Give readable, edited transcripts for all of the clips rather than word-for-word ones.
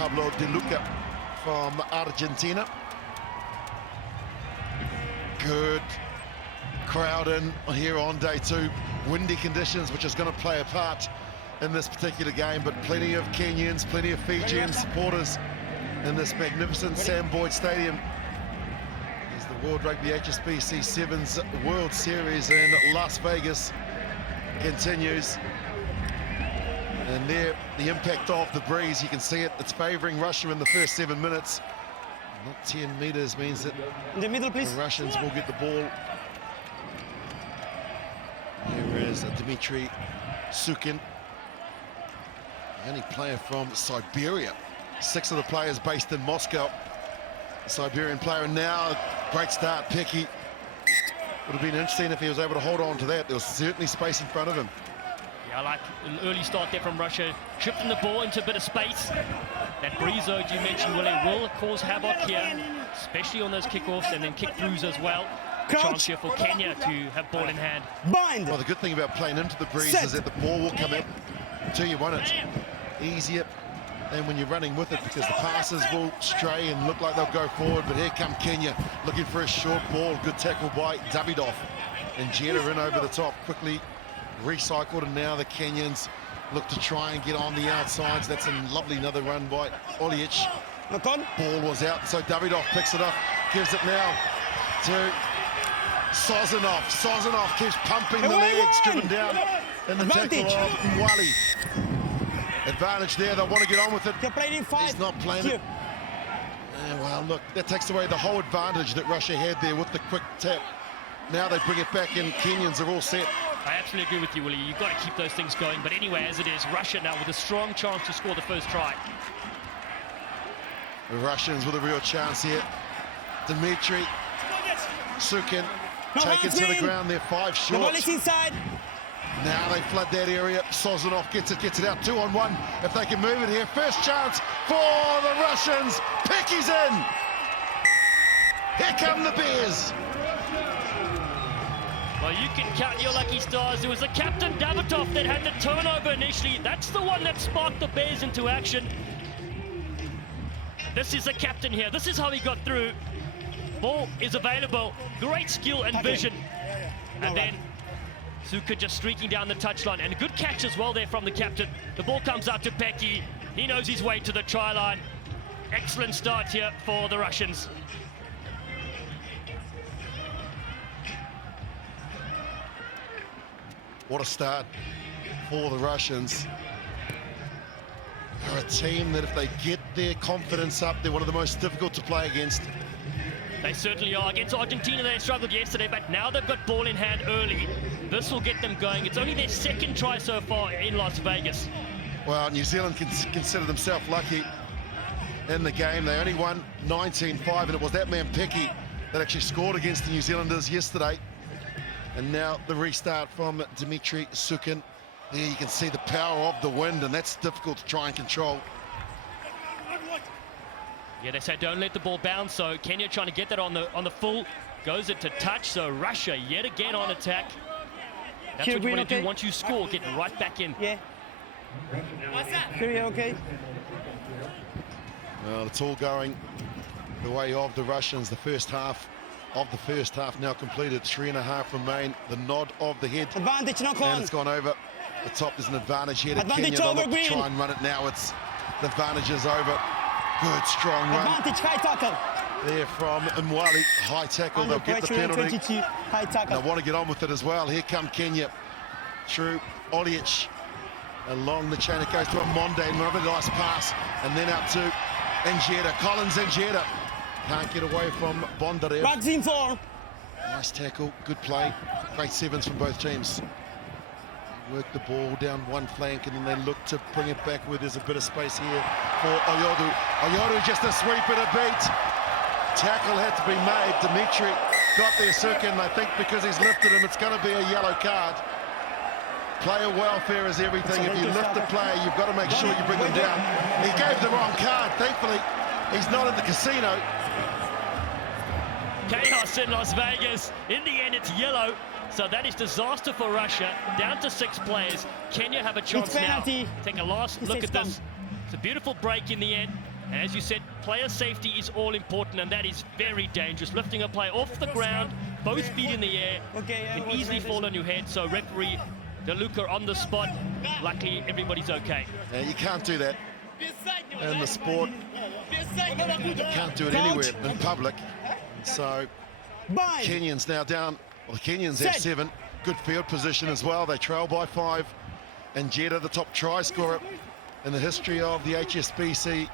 Pablo De Luca from Argentina. Good crowd in here on day 2. Windy conditions, which is going to play a part in this particular game, but plenty of Kenyans, plenty of Fijian supporters in this magnificent Sam Boyd Stadium as the World Rugby HSBC Sevens World Series in Las Vegas continues. And there, the impact of the breeze, you can see it, it's favouring Russia in the first 7 minutes. Not 10 metres means that in the middle, please. The Russians will get the ball. Here is Dmitry Sukin, the only player from Siberia. 6 of the players based in Moscow. The Siberian player, and now great start, Pecky. Would have been interesting if he was able to hold on to that. There was certainly space in front of him. Yeah, I like an early start there from Russia, shifting the ball into a bit of space. That breeze zone you mentioned, Willie, will cause havoc here, especially on those kickoffs and then kick-throughs as well. Chance here for Kenya to have ball in hand. Bind. Well, the good thing about playing into the breeze is that the ball will come up until you want it. Easier than when you're running with it, because the passes will stray and look like they'll go forward. But here come Kenya looking for a short ball. Good tackle by Davidoff. And Jetta in over the top, quickly recycled, and now the Kenyans look to try and get on the outsides. That's a lovely another run by Olic. Ball was out, so Davidoff picks it up, gives it now to Sozanov. Sozanov keeps pumping the legs, driven down in the tackle of Mwali. Advantage there, they want to get on with it. You're playing in 5. He's not playing it. Well, look, that takes away the whole advantage that Russia had there with the quick tap. Now they bring it back in. Kenyans are all set. I absolutely agree with you, Willie. You've got to keep those things going. But anyway, as it is, Russia now with a strong chance to score the first try. The Russians with a real chance here. Dmitry Sukin taken to the ground there, 5 short. The ball is inside. Now they flood that area. Sozanov gets it out, 2-on-1. If they can move it here, first chance for the Russians. Pecky's in. Here come the Bears. Well, you can count your lucky stars. It was the captain, Davidoff, that had the turnover initially. That's the one that sparked the Bears into action. This is the captain here. This is how he got through. Ball is available. Great skill and vision. And then Suka just streaking down the touchline. And a good catch as well there from the captain. The ball comes out to Pecky. He knows his way to the try line. Excellent start here for the Russians. What a start for the Russians. They're a team that if they get their confidence up, they're one of the most difficult to play against. They certainly are. Against Argentina, they struggled yesterday, but now they've got ball in hand early. This will get them going. It's only their second try so far in Las Vegas. Well, New Zealand can consider themselves lucky in the game. They only won 19-5, and it was that man Pecky that actually scored against the New Zealanders yesterday. And now the restart from Dmitry Sukin. There you can see the power of the wind, and that's difficult to try and control. Yeah, they say don't let the ball bounce, so Kenya trying to get that on the full. Goes it to touch, so Russia yet again on attack. That's what you want to do once you score, get right back in. Yeah. Here you okay? Well, it's all going the way of the Russians. The first half now completed. 3.5 remain. The nod of the head. Advantage, knock on. And it's gone over the top. There's an advantage here to Advantage Kenya. over, They'll look to try and run it now. It's the advantage is over. Good, strong run. Advantage, high tackle. There from Mwali. High tackle. They'll get the penalty. 22, high tackle. And they want to get on with it as well. Here come Kenya. Through Olic. Along the chain it goes to Amonde. Another nice pass. And then out to Njeda. Collins Njeda. Can't get away from Bondarev. Rugs in 4. Nice tackle, good play. Great sevens from both teams. Work the ball down one flank, and then they look to bring it back where there's a bit of space here for Oyodu. Oyodu just a sweep and a beat. Tackle had to be made. Dmitry got there, Sukin. I think because he's lifted him, it's going to be a yellow card. Player welfare is everything. If you lift the player, you've got to make sure you bring them down. He gave the wrong card. Thankfully, he's not in the casino. Chaos in Las Vegas. In the end, it's yellow. So that is disaster for Russia. Down to 6 players. Kenya have a chance now. Take a last look at this. It's a beautiful break in the end. And as you said, player safety is all important, and that is very dangerous. Lifting a player off the ground, both feet in the air, can easily fall on your head. So referee DeLuca on the spot. Luckily, everybody's okay. Yeah, you can't do that in the sport. You can't do it anywhere in public. So Kenyans now down. Well, the Kenyans have 7. Good field position as well. They trail by 5. And Jeddah, the top try scorer in the history of the HSBC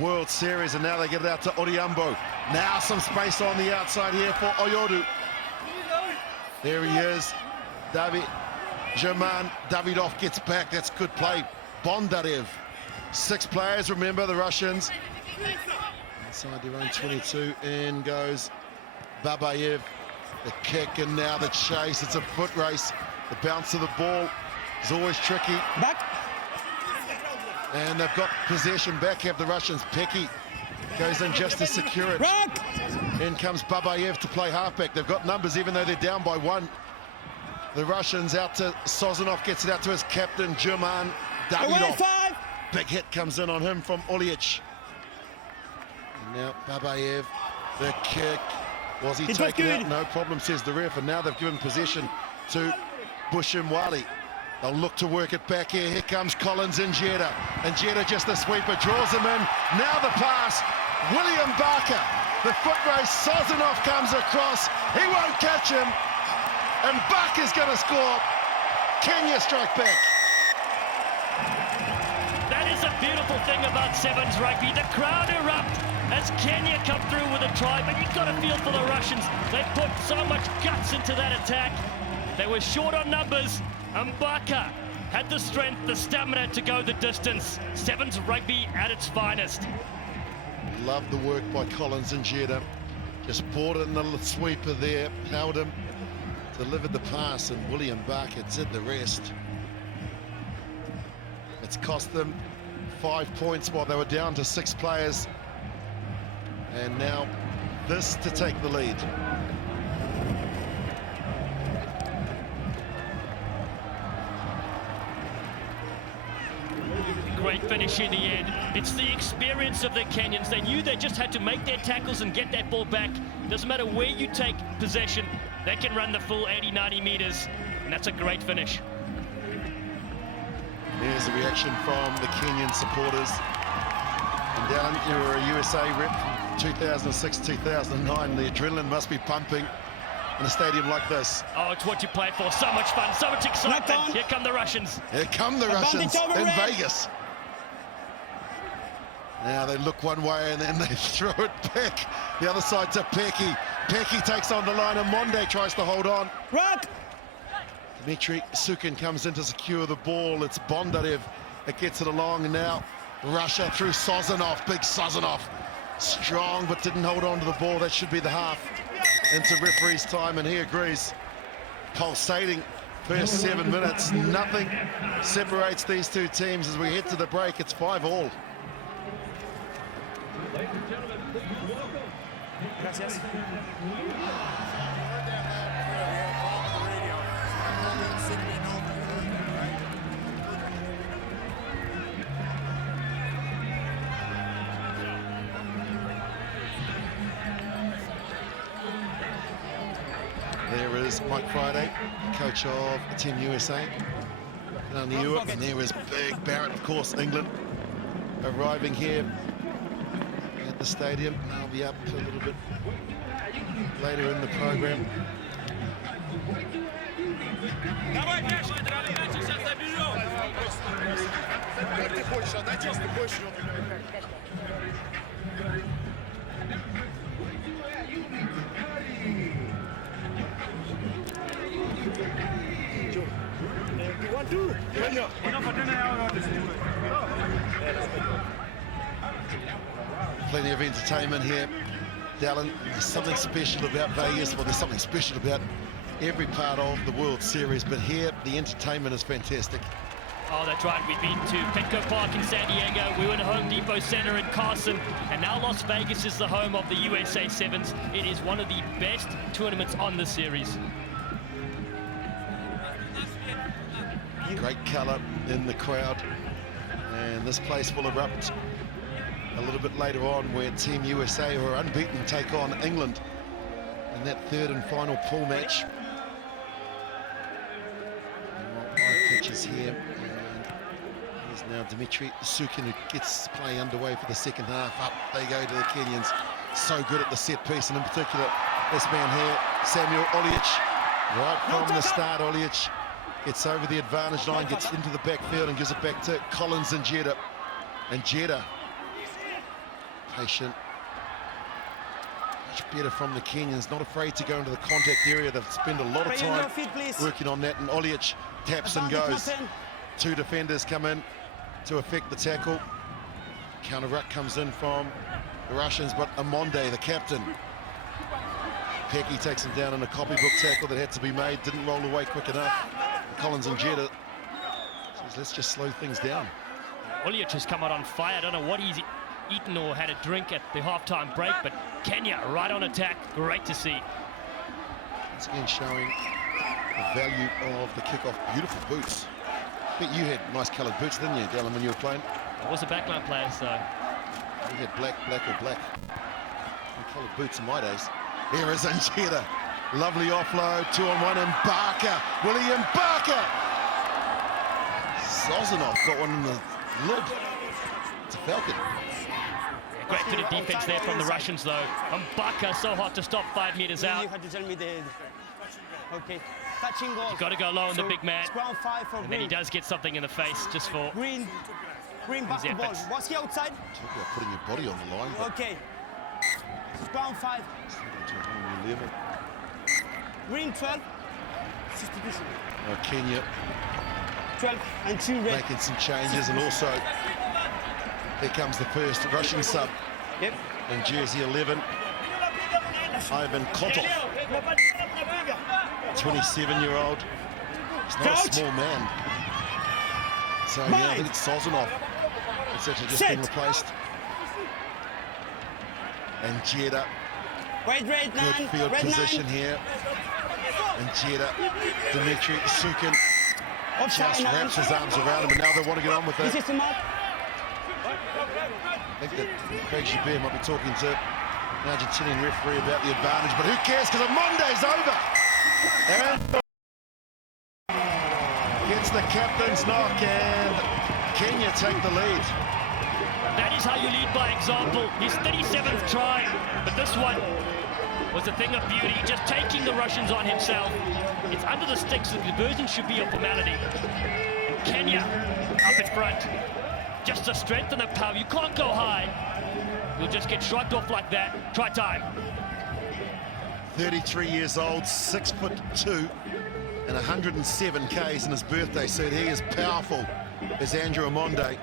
World Series, and now they get it out to Odiambo. Now some space on the outside here for Oyodu. There he is. German Davidov gets back. That's good play. Bondarev. 6 players, remember, the Russians. Inside their own 22, in goes Babayev. The kick, and now the chase. It's a foot race. The bounce of the ball is always tricky. Back. And they've got possession back, have the Russians. Pecky goes in just to secure it. Rock. In comes Babayev to play halfback. They've got numbers even though they're down by 1. The Russians out to Sozanov, gets it out to his captain, German Davidov. 5. Big hit comes in on him from Olic. And now Babayev, the kick. Was he taken out? No problem, says the ref. And now they've given possession to Bushimwali. They'll look to work it back here. Here comes Collins in Jeddah. And Jeddah just a sweeper, draws him in. Now the pass. William Barker. The foot race. Sozanov comes across. He won't catch him. And Barker's going to score. Kenya strike back. That is a beautiful thing about Sevens rugby. The crowd erupt as Kenya come through with a try, but you've got to feel for the Russians. They put so much guts into that attack. They were short on numbers. Mbaka had the strength, the stamina to go the distance. Sevens rugby at its finest. Love the work by Collins and Jeddah. Just brought in the sweeper there, held him, delivered the pass, and William Barker did the rest. It's cost them 5 points while they were down to 6 players. And now this to take the lead. Great finish in the end. It's the experience of the Kenyans. They knew they just had to make their tackles and get that ball back. Doesn't matter where you take possession, they can run the full 80, 90 meters, and that's a great finish. Here's the reaction from the Kenyan supporters. And down, you were a USA rep from 2006, 2009. The adrenaline must be pumping in a stadium like this. Oh, it's what you play for. So much fun, so much excitement. Here come the Russians. Here come the Russians in Vegas. Now they look one way and then they throw it back. The other side to Pecky. Pecky takes on the line and Monde tries to hold on. Rock. Dmitry Sukin comes in to secure the ball. It's Bondarev that gets it along, and now Russia through Sozanov. Big Sozanov. Strong, but didn't hold on to the ball. That should be the half into referee's time, and he agrees. Pulsating first 7 minutes. Nothing separates these two teams as we head to the break. It's 5-all. Gracias. There is Mike Friday, coach of Team USA. And there is Big Barrett, of course, England, arriving here at the stadium. And I'll be up a little bit later in the program. Plenty of entertainment here, Dallin. There's something special about Vegas. Well, there's something special about every part of the World Series, but here the entertainment is fantastic. Oh, that's right. We've been to Petco Park in San Diego. We were at Home Depot Center in Carson, and now Las Vegas is the home of the USA Sevens. It is one of the best tournaments on the series. Great color in the crowd, and this place will erupt a little bit later on where Team USA, who are unbeaten, take on England in that third and final pool match. Live pitches here. And here's now Dimitri Sukin, who gets play underway for the second half. Up they go to the Kenyans. So good at the set piece, and in particular, this man here, Samuel Oliech. Right from the start, Oliech gets over the advantage line, gets into the backfield and gives it back to Collins and Jeddah. And Jeddah, patient, much better from the Kenyans, not afraid to go into the contact area. They've spent a lot of time working on that, and Oliech taps and goes. Two defenders come in to effect the tackle. Counter ruck comes in from the Russians, but Amonde, the captain, Pecky takes him down in a copybook tackle that had to be made, didn't roll away quick enough. Collins and Jeddah says, let's just slow things down. Oliech has come out on fire. I don't know what he's eaten or had a drink at the halftime break, but Kenya right on attack. Great to see. Once again showing the value of the kickoff. Beautiful boots. I bet you had nice coloured boots, didn't you, Dallin, when you were playing? I was a backline player, so... You had black or black. Coloured boots in my days. Here is Jeddah. Lovely offload, 2-on-1, and Barker. William Barker. Sozanov got one in the lid. It's a Falcon. Great bit of defense there from the Russians, though. And Barker so hot to stop 5 meters out. You had to tell me the... Okay. Touching goal. You've got to go low on the big man. Ground 5 for and then he does get something in the face just for... Green basketball. Was he outside? Talk about putting your body on the line. Okay. Ground 5. Green 12. Substitution. Kenya 12 and 2 red. Making some changes, and also here comes the first Russian sub. Yep. In jersey 11, Ivan Kotov, 27-year-old. He's not a small man. So yeah, I think it's Sozanov. It's actually just been replaced. And Jeddah. Good field position here. And Jeddah, Dimitri Sukin just wraps his arms around him, and now they want to get on with it. I think that Craig Gilbert might be talking to an Argentinian referee about the advantage, but who cares, because Amonde's over. And gets the captain's knock, and Kenya take the lead. That is how you lead by example. His 37th try, but this one was a thing of beauty, just taking the Russians on himself. It's under the sticks, the conversion should be a formality. And Kenya up in front. Just the strength and the power. You can't go high. You'll just get shrugged off like that. Try time. 33 years old, 6'2", and 107 Ks in his birthday suit. He is powerful, as Andrew Amonde.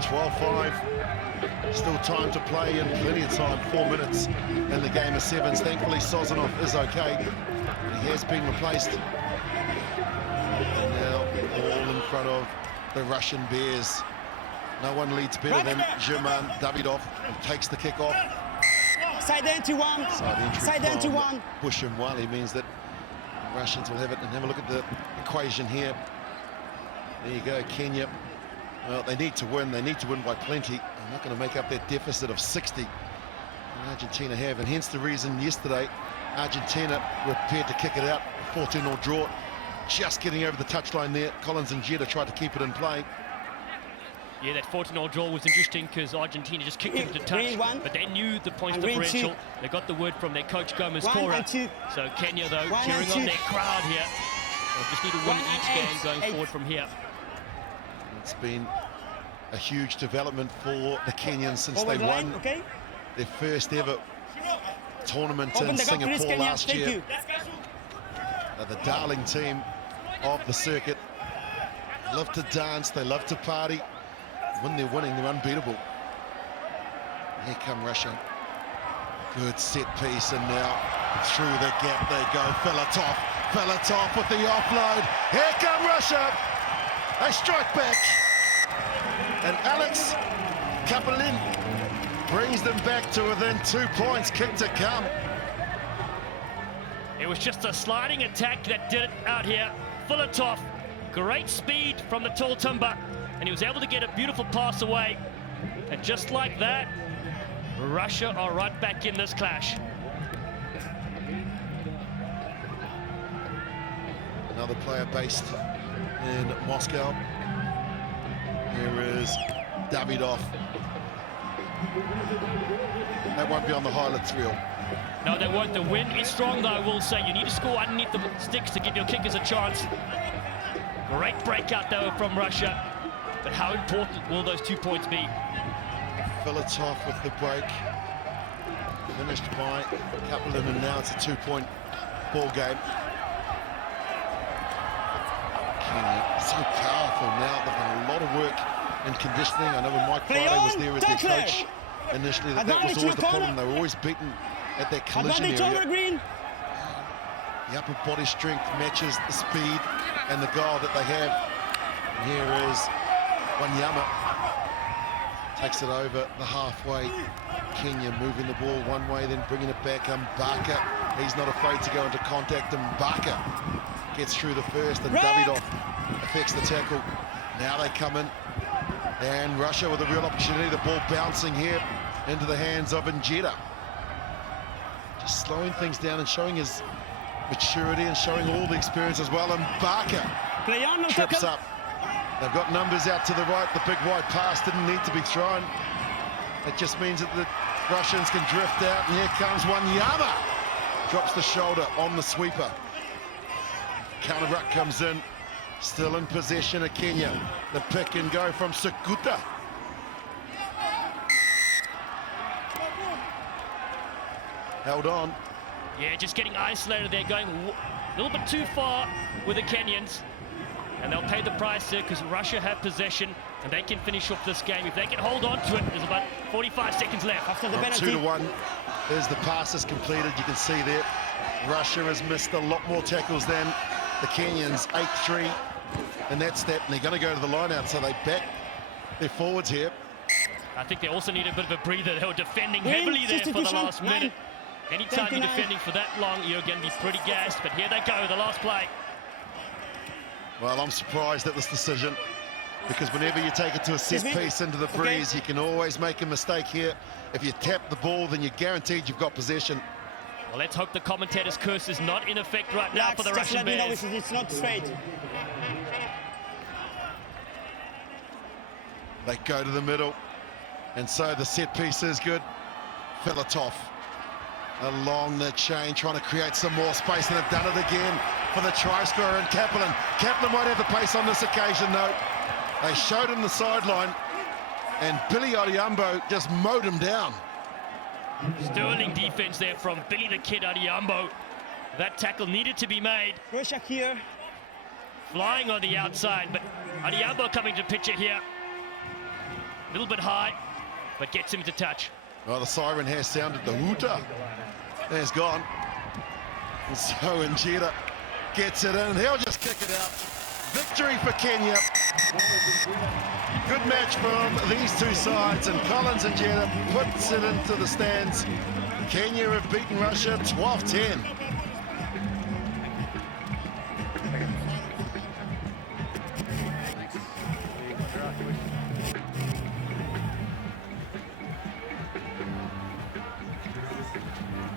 12-5. Still time to play and plenty of time, 4 minutes in the game of sevens. Thankfully, Sozanov is okay. He has been replaced. And now all in front of the Russian Bears. No one leads better than German Davidov, who takes the kick off. Side entry one. Side entry one. Bush and Wally means that the Russians will have it. And have a look at the equation here. There you go, Kenya. Well, they need to win. They need to win by plenty. They're not going to make up that deficit of 60. And Argentina have, and hence the reason yesterday Argentina were prepared to kick it out, 14-0 draw. Just getting over the touchline there. Collins and Jeddah tried to keep it in play. Yeah, that 14-0 draw was interesting because Argentina just kicked into touch, but they knew the points differential. They got the word from their coach Gomez Cora. So Kenya, though, cheering on their crowd here. They just need to win each game going forward from here. It's been a huge development for the Kenyans since they won their first ever tournament in Singapore last year. They're the darling team of the circuit. They love to dance, they love to party. When they're winning, they're unbeatable. Here come Russia. Good set piece, and now through the gap they go. Filatov with the offload. Here come Russia. They strike back. And Alex Kapelin brings them back to within 2 points. Kick to come. It was just a sliding attack that did it out here. Filatov, great speed from the tall timber. and he was able to get a beautiful pass away. And just like that, Russia are right back in this clash. Another player based in Moscow. Here is Davidov. That won't be on the highlights reel. No, they won't. The wind is strong, though, I will say. You need to score underneath the sticks to give your kickers a chance. Great breakout, though, from Russia. But how important will those 2 points be? Filatov with the break. Finished by Kaplan, and now it's a 2-point ball game. Kenya, so powerful now. They've done a lot of work in conditioning. I know when Mike Friday was there as their coach initially, that was always the problem. They were always beaten at that collision area. The upper body strength matches the speed and the guile that they have. And here is Wanyama. Takes it over the halfway. Kenya moving the ball one way, then bringing it back. Mbaka, he's not afraid to go into contact. Mbaka gets through the first, and Davidov affects the tackle. Now they come in, and Russia with a real opportunity. The ball bouncing here into the hands of Njeda. Just slowing things down and showing his maturity and showing all the experience as well. Mbaka trips up. They've got numbers out to the right. The big wide pass didn't need to be thrown. It just means that the Russians can drift out, and here comes Wanyama. Drops the shoulder on the sweeper. Counter ruck comes in. Still in possession of Kenya. The pick and go from Sukuta. Held on. Yeah, just getting isolated there, going a little bit too far with the Kenyans. And they'll pay the price there because Russia have possession and they can finish off this game. If they can hold on to it, there's about 45 seconds left. After the penalty. 2-1. There's the passes completed. You can see there. Russia has missed a lot more tackles than the Kenyans. 8-3. And that's that. And they're going to go to the line out, so they back their forwards here. I think they also need a bit of a breather. They were defending heavily there for the last minute. Anytime you're defending for that long, you're going to be pretty gassed. But here they go, the last play. Well, I'm surprised at this decision, because whenever you take it to a set piece into the breeze, you can always make a mistake here. If you tap the ball, then you're guaranteed you've got possession. Well, let's hope the commentator's curse is not in effect right now for the Russian Bears. It's not straight. They go to the middle, and so the set piece is good. Filatov along the chain, trying to create some more space, and they've done it again for the try scorer and Kaplan. Kaplan won't have the pace on this occasion, though. They showed him the sideline, and Billy Odhiambo just mowed him down. Sterling defense there from Billy the Kid Odhiambo. That tackle needed to be made. Russia here. Flying on the outside, but Odhiambo coming to picture here. A little bit high, but gets him to touch. Well, the siren has sounded. The hooter has gone. And so Njeda gets it in. He'll just kick it out. Victory for Kenya. Good match from these two sides, and Collins and Njeda puts it into the stands. Kenya have beaten Russia 12-10.